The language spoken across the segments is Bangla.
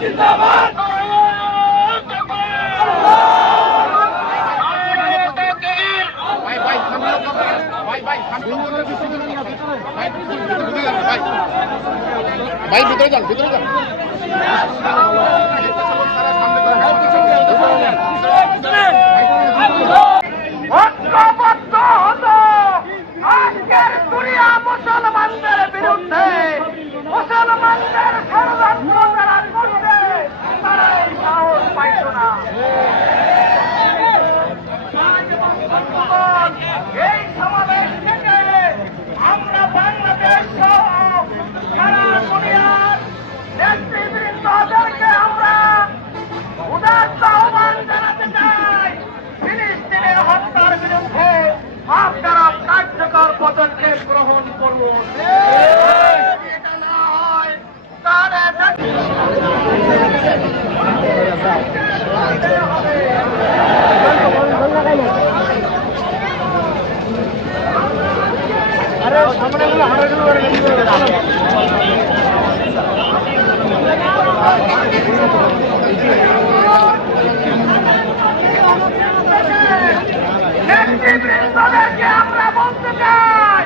জিন্দাবাদ ভাই ভিতরে যান, ভিতরে যান। ঐক্যবদ্ধ হতো আজকের দুনিয়া মুসলমানদের বিরুদ্ধে, মুসলমানদের ষড়যন্ত্র যারা করছে তারাই সাহস পাইত না। এই সমাবেশ থেকে আমরা বাংলাদেশ সহ সারা দুনিয়ার নেতৃবৃন্দদেরকে আমরা উদাত্ত আহ্বান জানাতে চাই, ফিলিস্তিনের হত্যার বিরুদ্ধে আপনারা কার্যকর পদক্ষেপ গ্রহণ করুন। এটা না হয় তাহলে নেতৃবৃন্দদেরকে আমরা বলতে চাই,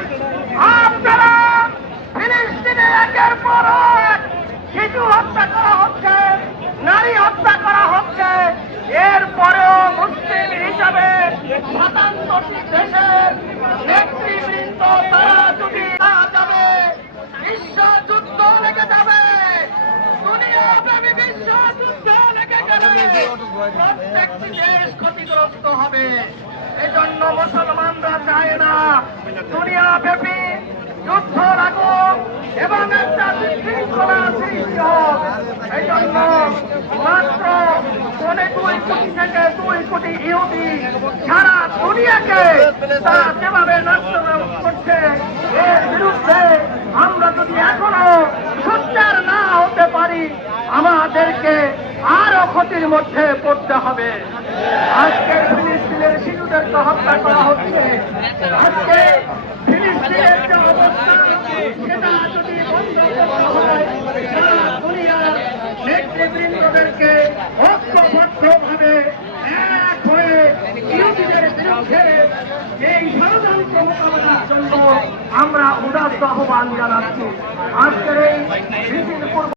আপনারা ফিলিস্তিনে একের পর এক শিশু হত্যা করা হচ্ছে, নারী হত্যা করা হচ্ছে, এরপরেও মুসলিম হিসাবে স্বতন্ত্র দেশের নেতৃবৃন্দ তারা যদি না যাবে, বিশ্বযুদ্ধ লেগে যাবে, দুনিয়াব্যাপী বিশ্বযুদ্ধ লেগে গেলে প্রত্যেকটি দেশ ক্ষতিগ্রস্ত হবে। এজন্য মুসলমানরা চায় না দুনিয়াব্যাপী যুদ্ধ লাগুক এবং একটা বিশৃঙ্খলা সৃষ্টি হোক। এই জন্য মাত্র 2 কোটি থেকে 2 কোটি ইহুদি সারা দুনিয়াকে তারা যেভাবে নষ্ট করছে, এর বিরুদ্ধে আমরা যদি এখনো সোচ্চার না হতে পারি, আমাদেরকে আরো ক্ষতির মধ্যে পড়তে হবে। আজকে ফিলিস্তিনের শিশুদেরকে হত্যা করা হচ্ছে, আজকে ফিলিস্তিনের যে অবস্থা সেটা যদি বন্ধ করতে হয়, সারা দুনিয়ার নেতৃবৃন্দদেরকে ঐক্যবদ্ধভাবে এক হয়ে ইহুদিদের বিরুদ্ধে এই ষড়যন্ত্র মোকাবেলার জন্য আমরা উদাত্ত আহ্বান জানাচ্ছি। আজকের এই মিছিল